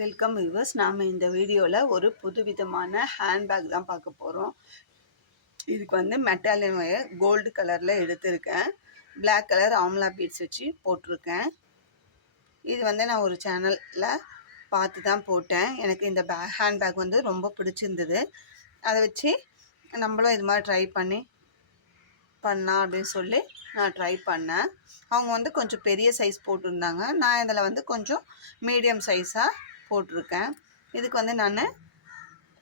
Welcome viewers. நாம் இந்த வீடியோவில் ஒரு புதுவிதமான ஹேண்ட்பேக் தான் பார்க்க போகிறோம். இதுக்கு வந்து மெட்டாலியன் ஒயர் கோல்டு கலரில் எடுத்திருக்கேன். பிளாக் கலர் ஆம்லா பீட்ஸ் வச்சு போட்டிருக்கேன். இது வந்து நான் ஒரு சேனலில் பார்த்து தான் போட்டேன். எனக்கு இந்த ஹேண்ட்பேக் வந்து ரொம்ப பிடிச்சிருந்தது. அதை வச்சு நம்மளும் இது மாதிரி ட்ரை பண்ணலாம் அப்படின்னு சொல்லி நான் ட்ரை பண்ணேன். அவங்க வந்து கொஞ்சம் பெரிய சைஸ் போட்டிருந்தாங்க. நான் இதில் வந்து கொஞ்சம் மீடியம் சைஸாக போட்டிருக்கேன். இதுக்கு வந்து நான்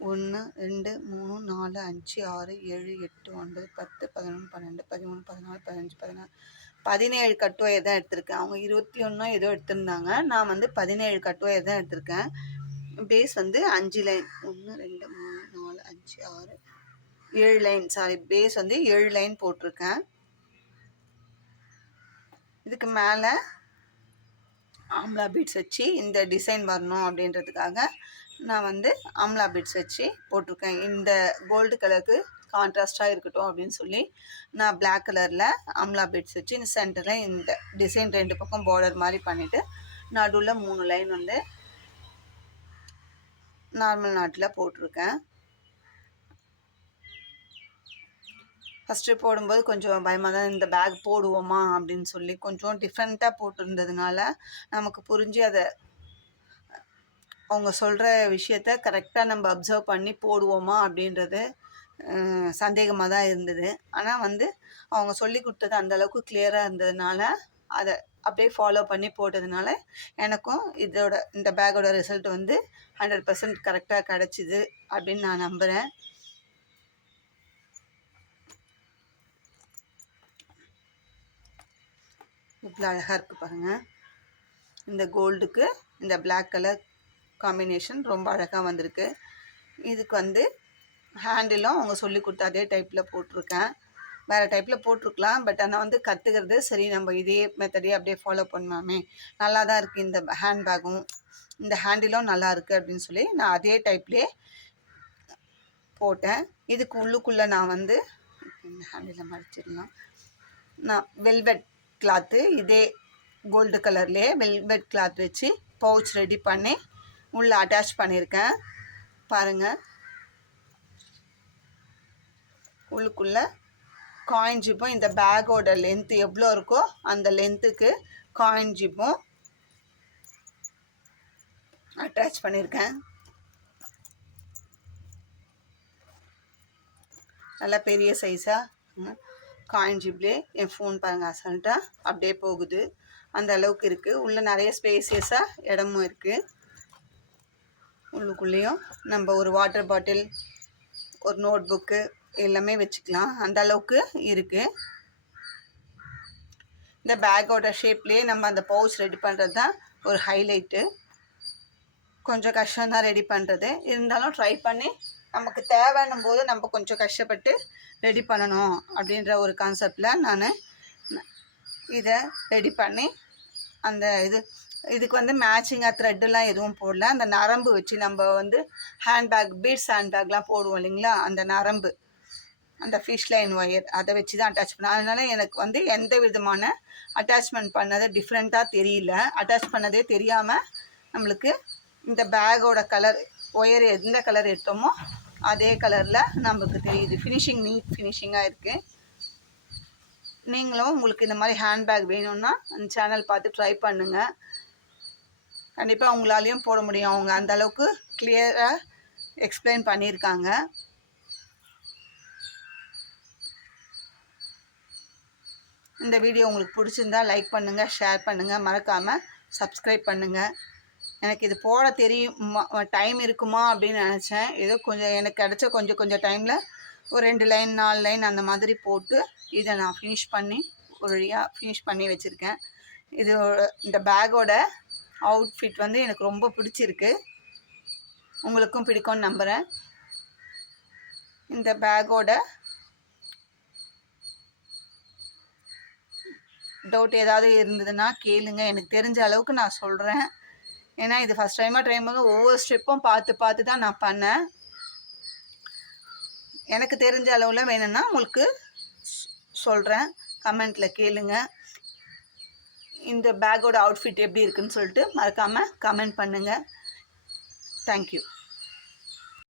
1 2 3 4 5 6 7 8 9 10 11 12 13 14 15 16 17 கட் ஒயர் தான் எடுத்திருக்கேன். அவங்க 21 ஏதோ எடுத்திருந்தாங்க. நான் வந்து 17 கட் ஒயர் தான் எடுத்திருக்கேன். பேஸ் வந்து 5 லைன் 1 2 3 4 5 6 7 லைன் பேஸ் வந்து 7 லைன் போட்டிருக்கேன். இதுக்கு மேலே ஆம்லா பீட்ஸ் வச்சு இந்த டிசைன் வரணும் அப்படின்றதுக்காக நான் வந்து ஆம்லா பீட்ஸ் வச்சு போட்டிருக்கேன். இந்த கோல்டு கலருக்கு கான்ட்ராஸ்டாக இருக்கட்டும் அப்படின்னு சொல்லி நான் பிளாக் கலரில் ஆம்லா பீட்ஸ் வச்சு இந்த சென்டரில் இந்த டிசைன் 2 பக்கம் பார்டர் மாதிரி பண்ணிவிட்டு நடுவில் 3 லைன் வந்து நார்மல் நாட்டில் போட்டிருக்கேன். ஃபஸ்ட்டு போடும்போது கொஞ்சம் பயமாக தான் இந்த பேக் போடுவோமா அப்படின்னு சொல்லி கொஞ்சம் டிஃப்ரெண்ட்டாக போட்டிருந்ததுனால நமக்கு புரிஞ்சு அதை அவங்க சொல்கிற விஷயத்த கரெக்டாக நம்ம அப்சர்வ் பண்ணி போடுவோமா அப்படின்றது சந்தேகமாக தான் இருந்தது. ஆனால் வந்து அவங்க சொல்லி கொடுத்தது அந்தளவுக்கு கிளியராக இருந்ததுனால அதை அப்படியே ஃபாலோ பண்ணி போட்டதுனால எனக்கும் இந்த பேக்கோட ரிசல்ட் வந்து 100% கரெக்டாக கிடச்சிது அப்படின்னு நான் நம்புகிறேன். இவ்வளோ அழகாக இருக்குது பாருங்கள். இந்த கோல்டுக்கு இந்த பிளாக் கலர் காம்பினேஷன் ரொம்ப அழகாக வந்திருக்கு. இதுக்கு வந்து ஹேண்டிலும் அவங்க சொல்லி கொடுத்த அதே டைப்பில் போட்டிருக்கேன். வேறு டைப்பில் போட்டிருக்கலாம். பட் ஆனால் வந்து கற்றுக்கிறது சரி, நம்ம இதே மெத்தடே அப்படியே ஃபாலோ பண்ணலாமே, நல்லா தான் இருக்குது இந்த ஹேண்ட்பேக்கும், இந்த ஹேண்டிலும் நல்லா இருக்குது அப்படின்னு சொல்லி நான் அதே டைப்லேயே போட்டேன். இதுக்கு உள்ளுக்குள்ளே நான் வந்து இந்த ஹேண்டில் மடிச்சிடலாம். நான் வெல்வெட் கிளாத்து இதே கோல்டு கலர்லேயே வெல்வெட் கிளாத் வச்சு பவுச் ரெடி பண்ணி உள்ளே அட்டாச் பண்ணியிருக்கேன். பாருங்கள், உள்ளுக்குள்ளே காயின் ஜிப்பும் இந்த பேக்கோட லென்த்து எவ்வளோ இருக்கோ அந்த லென்த்துக்கு காயின் ஜிப்பும் அட்டாச் பண்ணியிருக்கேன். நல்லா பெரிய சைஸாக காயின் ஜிப்லேயே என் ஃபோன் பாருங்கள் அசல்ட்டாக அப்படியே போகுது. அந்த அளவுக்கு இருக்குது. உள்ளே நிறைய ஸ்பேசியஸாக இடமும் இருக்குது. உள்ளுக்குள்ளேயும் நம்ம ஒரு வாட்டர் பாட்டில், ஒரு நோட் புக்கு எல்லாமே வச்சுக்கலாம். அந்த அளவுக்கு இருக்குது. இந்த பேக்கோட ஷேப்லேயே நம்ம அந்த பவுச் ரெடி பண்ணுறது தான் ஒரு ஹைலைட்டு. கொஞ்சம் கஷ்டம்தான் ரெடி பண்ணுறது. இருந்தாலும் ட்ரை பண்ணி நமக்கு தேவைன்னும் போது நம்ம கொஞ்சம் கஷ்டப்பட்டு ரெடி பண்ணணும் அப்படின்ற ஒரு கான்செப்டில் நான் இதை ரெடி பண்ணி அந்த இதுக்கு வந்து மேட்சிங்காக த்ரெட்டெல்லாம் எதுவும் போடல. அந்த நரம்பு வச்சு நம்ம வந்து ஹேண்ட்பேக் பீட்ஸ் ஹேண்ட்பேக்லாம் போடுவோம் இல்லைங்களா, அந்த நரம்பு, அந்த ஃபிஷ் லைன் ஒயர் அதை வச்சு தான் அட்டாச் பண்ணேன். அதனால எனக்கு வந்து எந்த விதமான அட்டாச்மெண்ட் பண்ணது டிஃப்ரெண்ட்டாக தெரியல. அட்டாச் பண்ணதே தெரியாமல் நம்மளுக்கு இந்த பேக்கோட கலர் ஒயர் எந்த கலர் எடுத்தோமோ அதே கலரில் நம்மளுக்கு தெரியுது. ஃபினிஷிங் நீட் ஃபினிஷிங்காக இருக்குது. நீங்களும் உங்களுக்கு இந்த மாதிரி ஹேண்ட்பேக் வேணும்னா அந்த சேனல் பார்த்து ட்ரை பண்ணுங்கள். கண்டிப்பாக உங்களாலையும் போட முடியும். அவங்க அந்தளவுக்கு கிளியராக எக்ஸ்பிளைன் பண்ணியிருக்காங்க. இந்த வீடியோ உங்களுக்கு பிடிச்சிருந்தா லைக் பண்ணுங்கள், ஷேர் பண்ணுங்கள், மறக்காமல் சப்ஸ்கிரைப் பண்ணுங்கள். எனக்கு இது போட டைம் இருக்குமா அப்படின்னு நினச்சேன். ஏதோ கொஞ்சம் எனக்கு கிடச்ச கொஞ்சம் டைமில் ஒரு 2 லைன் 4 லைன் அந்த மாதிரி போட்டு இதை நான் ஒரு வழியாக ஃபினிஷ் பண்ணி வச்சுருக்கேன். இந்த பேக்கோட அவுட்ஃபிட் வந்து எனக்கு ரொம்ப பிடிச்சிருக்கு. உங்களுக்கும் பிடிக்கும்னு நம்புகிறேன். இந்த பேக்கோட டவுட் ஏதாவது இருந்ததுன்னா கேளுங்க. எனக்கு தெரிஞ்ச அளவுக்கு நான் சொல்கிறேன். ஏன்னா இது ஃபஸ்ட் டைமாக ட்ரை பண்ண ஒவ்வொரு ஸ்டெப்பும் பார்த்து தான் நான் பண்ணேன். எனக்கு தெரிஞ்ச அளவில் வேணும்னா உங்களுக்கு சொல்கிறேன். கமெண்ட்டில் கேளுங்க. இந்த பேக்கோட அவுட்ஃபிட் எப்படி இருக்குன்னு சொல்லிட்டு மறக்காமல் கமெண்ட் பண்ணுங்கள். தேங்க்யூ.